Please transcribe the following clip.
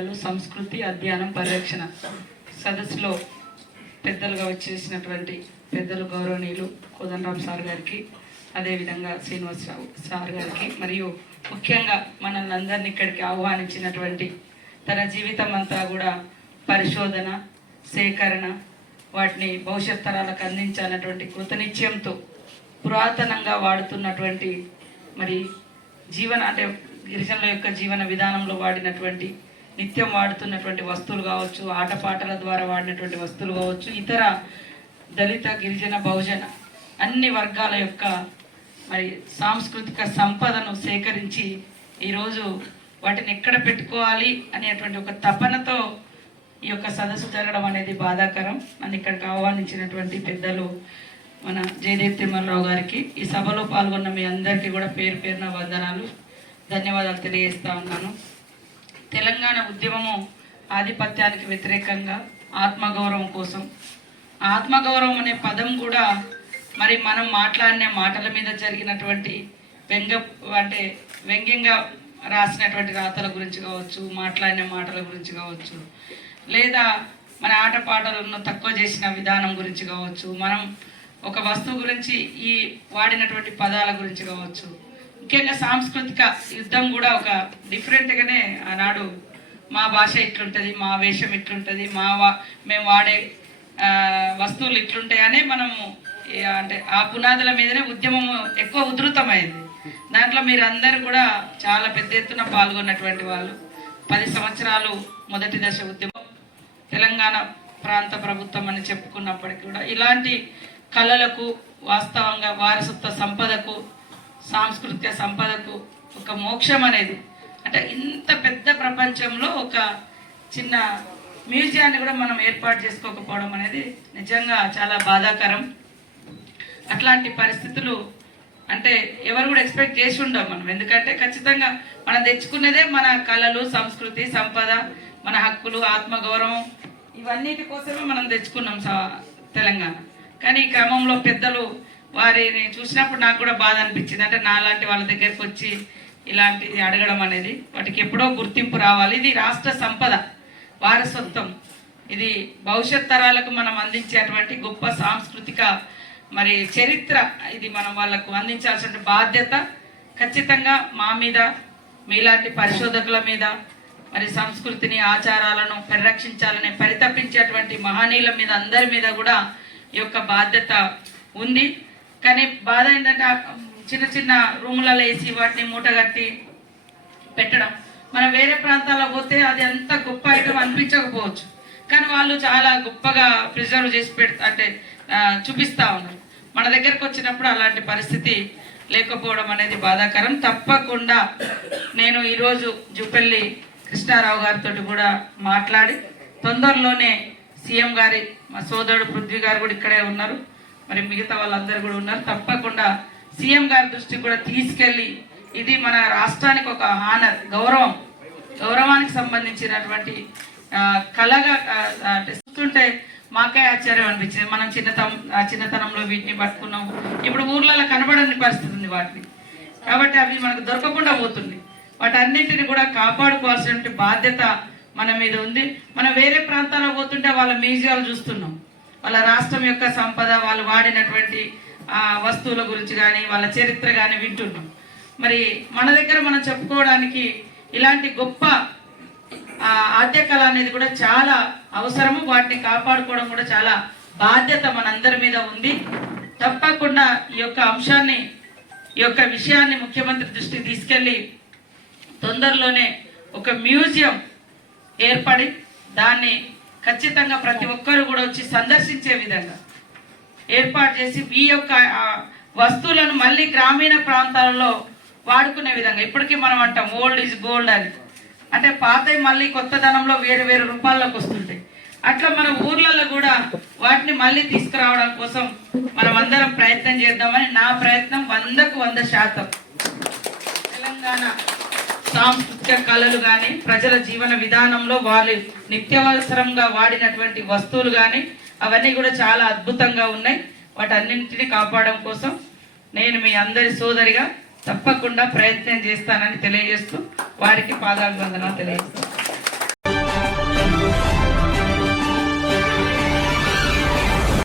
కళలు సంస్కృతి అధ్యయనం పరిరక్షణ సదస్సులో పెద్దలుగా వచ్చేసినటువంటి పెద్దలు గౌరవనీయులు కోదండరామ్ సార్ గారికి అదేవిధంగా శ్రీనివాసరావు సార్ గారికి మరియు ముఖ్యంగా మనల్ని అందరినీ ఇక్కడికి ఆహ్వానించినటువంటి తన జీవితం అంతా కూడా పరిశోధన సేకరణ వాటిని భవిష్యత్ తరాలకు అందించాలన్నటువంటి కృతనిశ్చయంతో పురాతనంగా వాడుతున్నటువంటి మరి జీవన అంటే గిరిజనుల యొక్క జీవన విధానంలో వాడినటువంటి నిత్యం వాడుతున్నటువంటి వస్తువులు కావచ్చు ఆటపాటల ద్వారా వాడినటువంటి వస్తువులు కావచ్చు ఇతర దళిత గిరిజన బహుజన అన్ని వర్గాల యొక్క మరి సాంస్కృతిక సంపదను సేకరించి ఈరోజు వాటిని ఎక్కడ పెట్టుకోవాలి అనేటువంటి ఒక తపనతో ఈ యొక్క సదస్సు జరగడం అనేది బాధాకరం. నన్ను ఇక్కడికి ఆహ్వానించినటువంటి పెద్దలు మన జయదేవ్ తిమ్మలరావు గారికి ఈ సభలో పాల్గొన్న మీ అందరికీ కూడా పేరు పేరున వందనాలు. ధన్యవాదాలు తెలియజేస్తా ఉన్నాను. తెలంగాణ ఉద్యమము ఆధిపత్యానికి వ్యతిరేకంగా ఆత్మగౌరవం కోసం. ఆత్మగౌరవం అనే పదం కూడా మరి మనం మాట్లాడిన మాటల మీద జరిగినటువంటి వ్యంగ అంటే వ్యంగ్యంగా రాసినటువంటి రాతల గురించి కావచ్చు మాట్లాడిన మాటల గురించి కావచ్చు లేదా మన ఆటపాటలను తక్కువ చేసిన విధానం గురించి కావచ్చు మనం ఒక వస్తువు గురించి ఈ వాడినటువంటి పదాల గురించి కావచ్చు ముఖ్యంగా సాంస్కృతిక యుద్ధం కూడా ఒక డిఫరెంట్గానే ఆనాడు మా భాష ఇట్లుంటుంది మా వేషం ఇట్లుంటుంది మా వా మేము వాడే వస్తువులు ఇట్లుంటాయనే మనము అంటే ఆ పునాదుల మీదనే ఉద్యమం ఎక్కువ ఉధృతమైంది. దాంట్లో మీరు అందరూ కూడా చాలా పెద్ద ఎత్తున పాల్గొన్నటువంటి వాళ్ళు. పది సంవత్సరాలు మొదటి దశ ఉద్యమం. తెలంగాణ ప్రాంత ప్రభుత్వం అని చెప్పుకున్నప్పటికీ కూడా ఇలాంటి కళలకు వాస్తవంగా వారసత్వ సంపదకు సాంస్కృతిక సంపదకు ఒక మోక్షం అనేది. అంటే ఇంత పెద్ద ప్రపంచంలో ఒక చిన్న మ్యూజియాన్ని కూడా మనం ఏర్పాటు చేసుకోకపోవడం అనేది నిజంగా చాలా బాధాకరం. అట్లాంటి పరిస్థితులు అంటే ఎవరు కూడా ఎక్స్పెక్ట్ చేసి ఉండం మనం. ఎందుకంటే ఖచ్చితంగా మనం తెచ్చుకునేదే మన కళలు సంస్కృతి సంపద మన హక్కులు ఆత్మగౌరవం. ఇవన్నిటి కోసమే మనం తెచ్చుకున్నాం సా- తెలంగాణ. కానీ ఈ క్రమంలో పెద్దలు వారిని చూసినప్పుడు నాకు కూడా బాధ అనిపించింది. అంటే నాలాంటి వాళ్ళ దగ్గరికి వచ్చి ఇలాంటిది అడగడం అనేది వాటికి ఎప్పుడో గుర్తింపు రావాలి. ఇది రాష్ట్ర సంపద వారసత్వం. ఇది భవిష్యత్ తరాలకు మనం అందించేటువంటి గొప్ప సాంస్కృతిక మరి చరిత్ర. ఇది మనం వాళ్ళకు అందించాల్సిన బాధ్యత. ఖచ్చితంగా మా మీద మీలాంటి పరిశోధకుల మీద మరి సంస్కృతిని ఆచారాలను పరిరక్షించాలని పరితపించేటువంటి మహనీయుల మీద అందరి మీద కూడా ఈ యొక్క బాధ్యత ఉంది. కానీ బాధ ఏంటంటే చిన్న చిన్న రూములలో వేసి వాటిని మూటగట్టి పెట్టడం. మనం వేరే ప్రాంతాల్లో పోతే అది అంత గొప్ప ఐటమ్ అనిపించకపోవచ్చు. కానీ వాళ్ళు చాలా గొప్పగా ప్రిజర్వ్ చేసి పెడతా అంటే చూపిస్తూ ఉన్నారు. మన దగ్గరకు వచ్చినప్పుడు అలాంటి పరిస్థితి లేకపోవడం అనేది బాధాకరం. తప్పకుండా నేను ఈరోజు జుపెల్లి కృష్ణారావు గారితో కూడా మాట్లాడి తొందరలోనే సీఎం గారి మా సోదరుడు పృథ్వీ గారు కూడా ఇక్కడే ఉన్నారు. మరి మిగతా వాళ్ళందరూ కూడా ఉన్నారు. తప్పకుండా సీఎం గారి దృష్టికి కూడా తీసుకెళ్ళి ఇది మన రాష్ట్రానికి ఒక హానర్ గౌరవం. గౌరవానికి సంబంధించినటువంటి కళగా చూస్తుంటే మాకే ఆశ్చర్యం అనిపించింది. మనం చిన్నతనం చిన్నతనంలో వీటిని పట్టుకున్నాం. ఇప్పుడు ఊర్లలో కనబడని పరిస్థితి ఉంది వాటిని కాబట్టి అవి మనకు దొరకకుండా పోతుంది. వాటన్నిటిని కూడా కాపాడుకోవాల్సినటువంటి బాధ్యత మన మీద ఉంది. మనం వేరే ప్రాంతాల్లో పోతుంటే వాళ్ళ మ్యూజియాలు చూస్తున్నాం. వాళ్ళ రాష్ట్రం యొక్క సంపద వాళ్ళు వాడినటువంటి వస్తువుల గురించి కానీ వాళ్ళ చరిత్ర కానీ వింటున్నాం. మరి మన దగ్గర మనం చెప్పుకోవడానికి ఇలాంటి గొప్ప ఆ, ఆద్య కళ అనేది కూడా చాలా అవసరము. వాటిని కాపాడుకోవడం కూడా చాలా బాధ్యత మనందరి మీద ఉంది. తప్పకుండా ఈ యొక్క అంశాన్ని ఈ యొక్క విషయాన్ని ముఖ్యమంత్రి దృష్టికి తీసుకెళ్ళి తొందరలోనే ఒక మ్యూజియం ఏర్పడి దాన్ని ఖచ్చితంగా ప్రతి ఒక్కరు కూడా వచ్చి సందర్శించే విధంగా ఏర్పాటు చేసి ఈ యొక్క వస్తువులను మళ్ళీ గ్రామీణ ప్రాంతాలలో వాడుకునే విధంగా ఇప్పటికీ మనం అంటాం ఓల్డ్ ఈజ్ గోల్డ్ అని. అంటే పాతవి మళ్ళీ కొత్తదనంలో వేరు వేరు రూపాల్లోకి వస్తుంటాయి. అట్లా మన ఊర్లలో కూడా వాటిని మళ్ళీ తీసుకురావడం కోసం మనం అందరం ప్రయత్నం చేద్దామని నా ప్రయత్నం వందకు వంద శాతం. తెలంగాణ సాంస్కృతిక కళలు కానీ ప్రజల జీవన విధానంలో వాళ్ళు నిత్యావసరంగా వాడినటువంటి వస్తువులు కానీ అవన్నీ కూడా చాలా అద్భుతంగా ఉన్నాయి. వాటన్నింటినీ కాపాడడం కోసం నేను మీ అందరి సోదరిగా తప్పకుండా ప్రయత్నం చేస్తానని తెలియజేస్తూ వారికి పాదాభివందనం తెలియజేస్తాను.